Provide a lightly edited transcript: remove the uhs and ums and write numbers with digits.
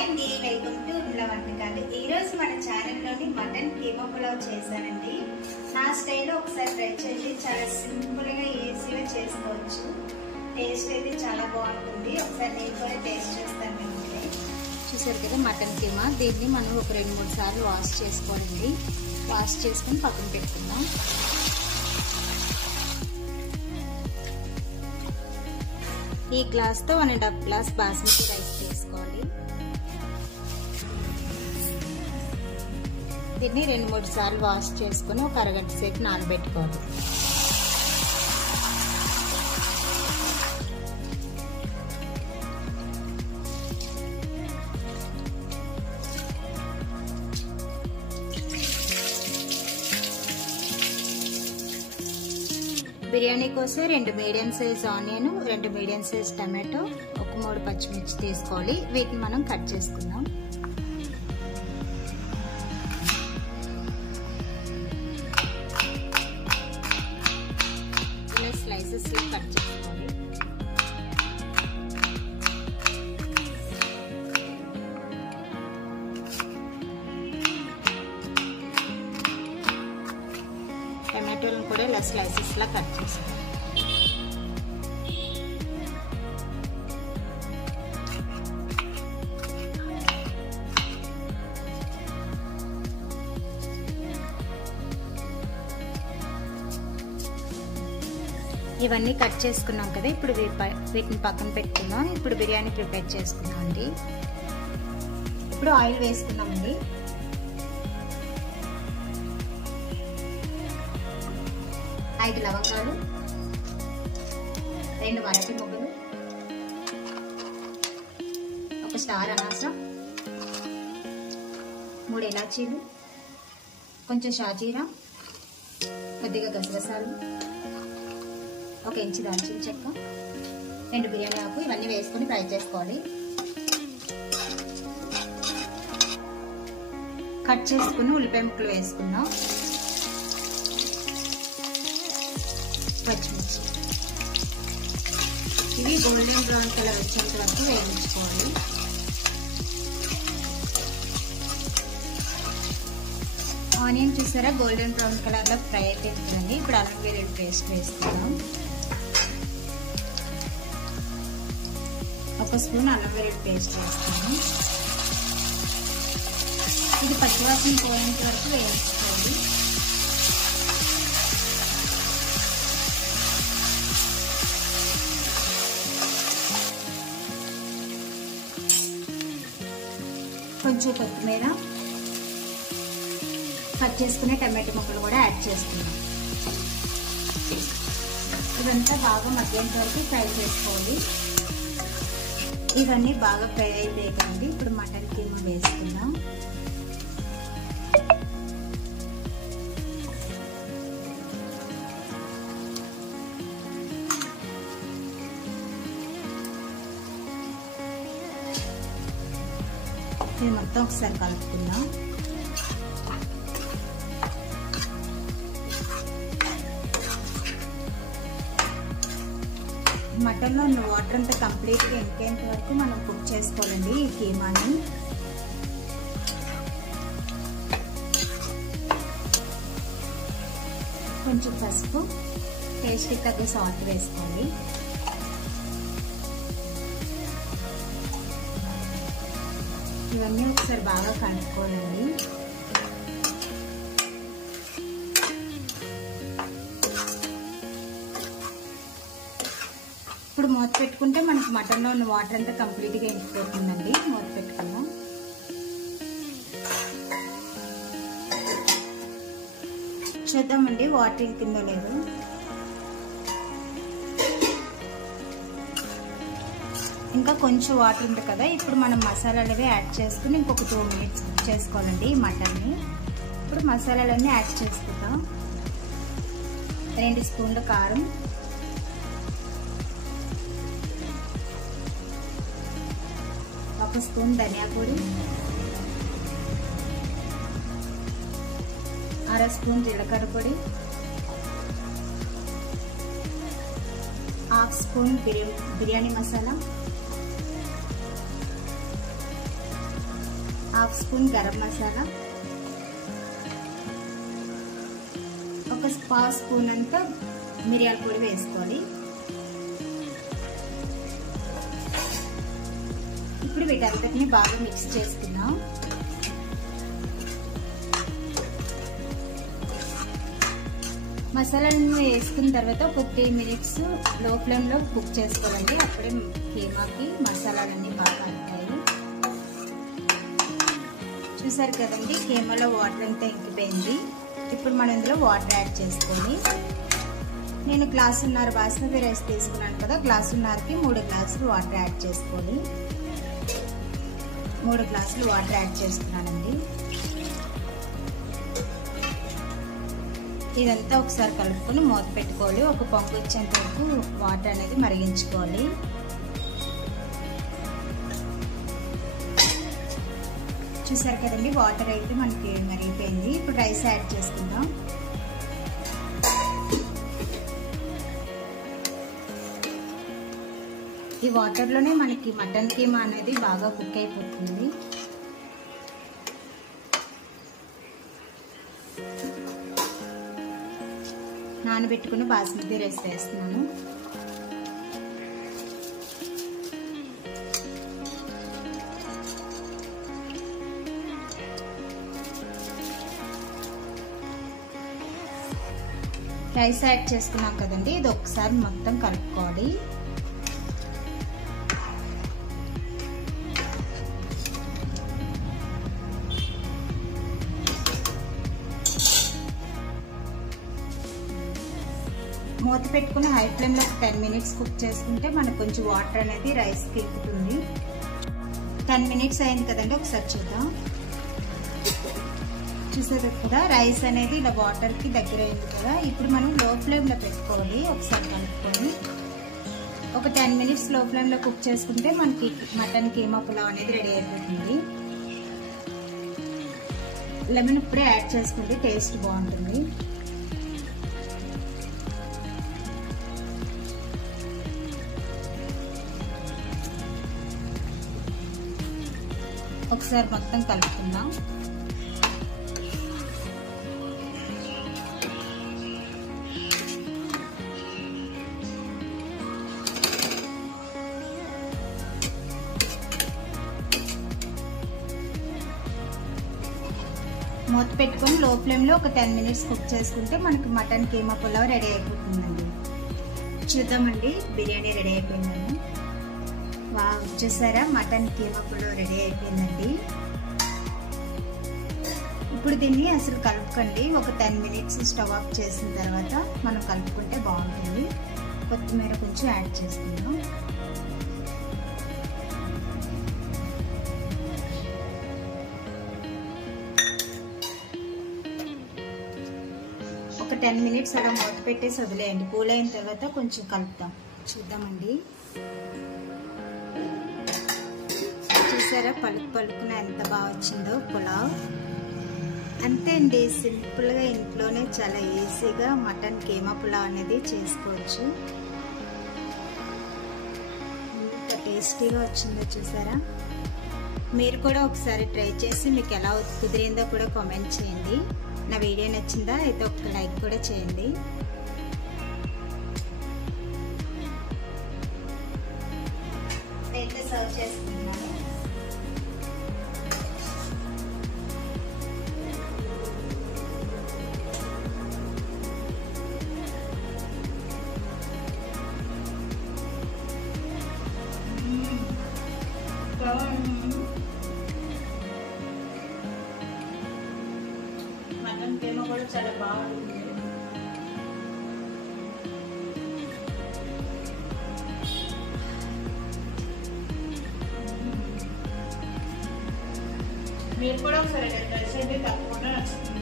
Hi అండి, welcome to ఇండ్ల వంటకాలు. ఈరోజు మన ఛానల్లోని మటన్ కీమా పులావ్ చేశానండి. నా స్టైల్లో ఒకసారి ట్రై చేయండి. చాలా సింపుల్గా ఈజీగా చేసుకోవచ్చు. టేస్ట్ అయితే చాలా బాగుంటుంది. ఒకసారి నేను కూడా టేస్ట్ చేస్తాను. మీరే చూసారు కదా మటన్ కీమా. దీన్ని మనం ఒక 2-3 సార్లు వాష్ చేసుకోవాలండి. వాష్ చేసుకొని పక్కన పెట్టుకుందాం. ఈ గ్లాస్తో 1.5 గ్లాస్ బాస్మతి రైస్ తీసుకోవాలి. దీన్ని 2-3 సార్లు వాష్ చేసుకొని ఒక అరగంట సేపు నానబెట్టుకోవాలి. బిర్యానీ కోసం 2 medium size onion, 2 medium size tomato, ఒక 3 పచ్చిమిర్చి తీసుకోవాలి. వీటిని మనం కట్ చేసుకుందాం. ఇలా స్లైసెస్ లో కట్ చేసుకోవాలి. టమాటోలను కూడా ఇలా స్లైసెస్ లా కట్ చేసుకోవాలి. ఇవన్నీ కట్ చేసుకున్నాం కదా. ఇప్పుడు వీటిని పక్కన పెట్టుకుందాం. ఇప్పుడు బిర్యానీ ప్రిపేర్ చేసుకుందాం అండి. ఇప్పుడు ఆయిల్ వేసుకుందామండి. ఐదు లవంగాలు, 2 మరాఠీ మొగ్గలు, ఒక స్టార్ అనాస, 3 ఇలాచీలు, కొంచెం షాజీరా, కొద్దిగా గసగసాలు, 1 ఇంచు దాల్చిన చెక్క, 2 బిర్యానీ ఆకు. ఇవన్నీ వేసుకొని ఫ్రై చేసుకోవాలి. కట్ చేసుకుని ఉల్లిపాయ ముక్కలు వేసుకుందాం. పచ్చిమిర్చి ఇవి గోల్డెన్ బ్రౌన్ కలర్ వచ్చేంత వరకు వేయించుకోవాలి. ఆనియన్ చూసారా గోల్డెన్ బ్రౌన్ కలర్ లో ఫ్రై అయిపోతుందండి. ఇప్పుడు అల్లం వెల్లుల్లి పేస్ట్ వేసుకుందాం. 1 స్పూన్ అల్లం వెల్లుల్లి పేస్ట్ వేస్తాము. ఇది పచ్చివాసన పోయేంత వరకు వేయించుకోవాలి. కొంచెం కొత్తిమీర, కట్ చేసుకునే టమాటో ముక్కలు కూడా యాడ్ చేసుకున్నాం. ఇదంతా బాగా మగ్గేంత వరకు ఫ్రై చేసుకోవాలి. ఇవన్నీ బాగా ఫ్రై అయిపోయాయండి. ఇప్పుడు మటన్ కీమా వేసుకుందాం. ఇది మొత్తం ఒకసారి కలుపుకుందాం. మటన్లో ఉన్న వాటర్ అంతా కంప్లీట్గా ఇంకేంత వరకు మనం కుక్ చేసుకోవాలండి ఈ కీమాని. కొంచెం పసుపు, టేస్ట్కి తగ్గ సాల్ట్ వేసుకోవాలి. ఇవన్నీ ఒకసారి బాగా కలుపుకోవాలండి. ఇప్పుడు మూత పెట్టుకుంటే మనకి మటన్లో ఉన్న వాటర్ అంతా కంప్లీట్గా ఎండిపోతుందండి. మూత పెట్టుకున్నాం. చూద్దామండి వాటర్ ఇంకిందో లేదు. ఇంకా కొంచెం వాటర్ ఉంది కదా. ఇప్పుడు మనం మసాలాలు అవి యాడ్ చేసుకుని ఇంకొక 2 మినిట్స్ కుక్ చేసుకోవాలండి ఈ మటన్ని. ఇప్పుడు మసాలాలన్నీ యాడ్ చేసుకుందాం. 2 స్పూన్ల కారం, 1 స్పూన్ ధనియా పొడి, 1/2 స్పూన్ జీలకర్ర పొడి, 1/2 spoon biryani masala, half spoon garam masala, ఒక పావు స్పూన్ అంతా మిరియాల పొడి వేసుకోవాలి. ఇప్పుడు వీటంతటిని బాగా మిక్స్ చేసుకుందాం. మసాలాను వేసుకున్న తర్వాత ఒక 3 మినిట్స్ లో ఫ్లేమ్లో కుక్ చేసుకోవాలండి. అప్పుడే కీమాకి మసాలాలన్నీ బాగా ఉంటాయి. చూసారు కదండి, కీమాలో వాటర్ అంతా ఇంకిపోయింది. ఇప్పుడు మనం ఇందులో వాటర్ యాడ్ చేసుకోవాలి. నేను గ్లాసున్నర బాస్మతి రైస్ తీసుకున్నాను కదా, గ్లాసున్నరకి 3 గ్లాసులు వాటర్ యాడ్ చేసుకోవాలి. 3 గ్లాసులు వాటర్ యాడ్ చేసుకున్నానండి. ఇదంతా ఒకసారి కలుపుకొని మూత పెట్టుకోవాలి. ఒక పొంగు వచ్చేంత వరకు వాటర్ అనేది మరిగించుకోవాలి. చూసారు కదండి, వాటర్ అయితే మనకి మరిగిపోయింది. ఇప్పుడు రైస్ యాడ్ చేసుకుందాం. ఈ వాటర్లోనే మనకి మటన్ కీమా అనేది బాగా కుక్ అయిపోతుంది. నానబెట్టుకుని బాస్మతి రైస్ వేస్తున్నాను. రైస్ యాడ్ చేసుకున్నాం కదండి, ఇది ఒకసారి మొత్తం కలుపుకోవాలి. మూత పెట్టుకుని హై ఫ్లేమ్లో 10 మినిట్స్ కుక్ చేసుకుంటే మనకు కొంచెం వాటర్ అనేది రైస్కి ఎక్కుతుంది. 10 మినిట్స్ అయింది కదండి, ఒకసారి చూద్దాం. చూసారు కదా, రైస్ అనేది ఇలా వాటర్కి దగ్గర అయింది కదా. ఇప్పుడు మనం లో ఫ్లేమ్లో పెట్టుకోవాలి. ఒకసారి కలుపుకొని ఒక 10 మినిట్స్ లో ఫ్లేమ్లో కుక్ చేసుకుంటే మనకి మటన్ కీమా పులావ్ అనేది రెడీ అయిపోతుంది. లెమన్ ఇప్పుడే యాడ్ చేసుకుంటే టేస్ట్ బాగుంటుంది. ఒకసారి మొత్తం కలుపుకుందాం. మూత పెట్టుకొని లో ఫ్లేమ్లో ఒక 10 మినిట్స్ కుక్ చేసుకుంటే మనకి మటన్ కీమా పులావ్ రెడీ అయిపోతుందండి. చూద్దామండి, బిర్యానీ రెడీ అయిపోయిందండి. వావ్, చూసారా, మటన్ కీమా పులావ్ రెడీ అయిపోయిందండి. ఇప్పుడు దీన్ని అసలు కలుపుకండి. ఒక 10 మినిట్స్ స్టవ్ ఆఫ్ చేసిన తర్వాత మనం కలుపుకుంటే బాగుంటుంది. కొత్తిమీర కొంచెం యాడ్ చేసుకుందాం. ఒక 10 మినిట్స్ అలా మూత పెట్టేసి వదిలేయండి. కూల్ అయిన తర్వాత కొంచెం కలుపుతాం. చూద్దామండి, చూసారా, పలుకున ఎంత బాగా వచ్చిందో పులావ్. అంతే అండి, సింపుల్గా ఇంట్లోనే చాలా ఈజీగా మటన్ కీమా పులావ్ అనేది చేసుకోవచ్చు. ఎంత టేస్టీగా వచ్చిందో చూసారా. మీరు కూడా ఒకసారి ట్రై చేసి మీకు ఎలా కుదిరిందో కూడా కామెంట్ చేయండి. నా వీడియో నచ్చిందా అయితే ఒక లైక్ కూడా చేయండి. అయితే సర్వ్ చేసుకుంటున్నాను. మటన్ కీమా కూడా చాలా బాగుంటుంది. మీరు కూడా ఒకసారి ట్రై చేయండి, తప్పకుండా నచ్చుతుంది.